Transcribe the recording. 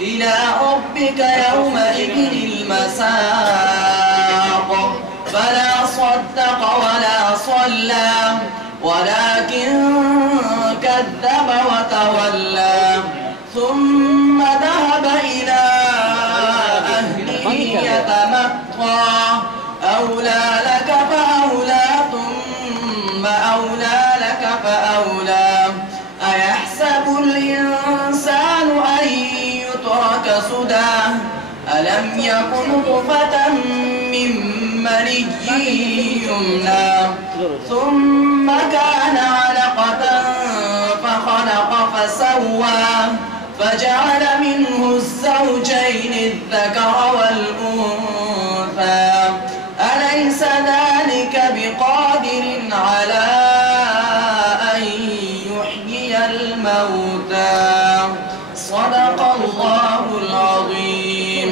إلى ربك يومئذ المساق فلا صدق ولا صلى ولكن كذب وتولى ثم ذهب إلى أهله يتمطى أولى لك فأولى ثم أولى لك فأولى أيحسب الإنسان أن يترك سدى ألم يكن نطفة من مني يمنى ثم كان علقة فخلق فسوى فجعل منه الزوجين الذكر والأنثى أليس ذلك بقادر على أن يحيي الموتى صدق الله العظيم.